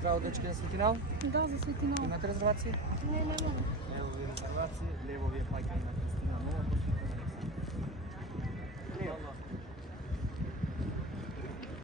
Vreau deci când Svitinau? Da, za Svitinau. Imate rezervacije? Ne, ne mogu. Evo je rezervacije, lijevo je parking na